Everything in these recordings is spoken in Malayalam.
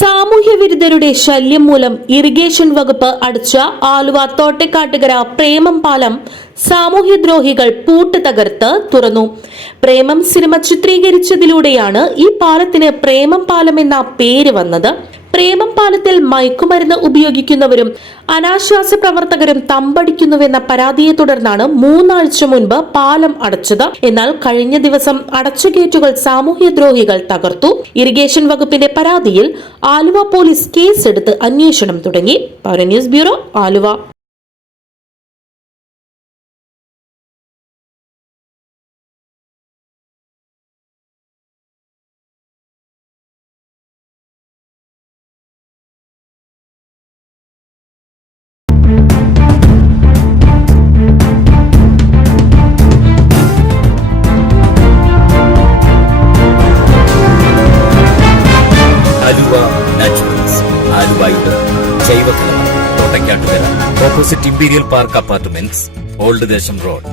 സാമൂഹ്യ വിരുദ്ധരുടെ ശല്യം മൂലം ഇറിഗേഷൻ വകുപ്പ് അടച്ച ആലുവ തോട്ടക്കാട്ടുകര പ്രേമം പാലം സാമൂഹ്യദ്രോഹികൾ പൂട്ട് തകർത്ത് തുറന്നു. പ്രേമം സിനിമ ചിത്രീകരിച്ചതിലൂടെയാണ് ഈ പാലത്തിന് പ്രേമം പാലം എന്ന പേര് വന്നത്. പ്രേമം പാലത്തിൽ മയക്കുമരുന്ന് ഉപയോഗിക്കുന്നവരും അനാശ്വാസ പ്രവർത്തകരും തമ്പടിക്കുന്നുവെന്ന പരാതിയെ തുടർന്നാണ് മൂന്നാഴ്ച മുൻപ് പാലം അടച്ചത്. എന്നാൽ കഴിഞ്ഞ ദിവസം അടച്ച ഗേറ്റുകൾ സാമൂഹ്യദ്രോഹികൾ തകർത്തു. ഇറിഗേഷൻ വകുപ്പിന്റെ പരാതിയിൽ ആലുവ പോലീസ് കേസെടുത്ത് അന്വേഷണം തുടങ്ങി. പൗര ന്യൂസ് ബ്യൂറോ ആലുവ ആലുവ. ആലുവയുടെ ജൈവകലം Thottakkattukara opposite imperial park apartments old Desom road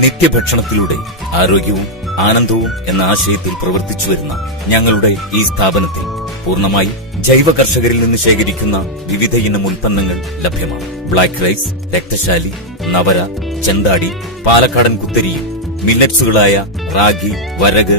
നിത്യഭക്ഷണത്തിലൂടെ ആരോഗ്യവും ആനന്ദവും എന്ന ആശയത്തിൽ പ്രവർത്തിച്ചു വരുന്ന ഞങ്ങളുടെ ഈ സ്ഥാപനത്തിൽ പൂർണമായി ജൈവ കർഷകരിൽ നിന്ന് ശേഖരിക്കുന്ന വിവിധ ഇനം ഉൽപ്പന്നങ്ങൾ ലഭ്യമാണ്. ബ്ലാക്ക് റൈസ് രക്തശാലി നവര ചെന്താടി പാലക്കാടൻ കുത്തരിയും മില്ലറ്റ്സുകളായ റാഗി വരക്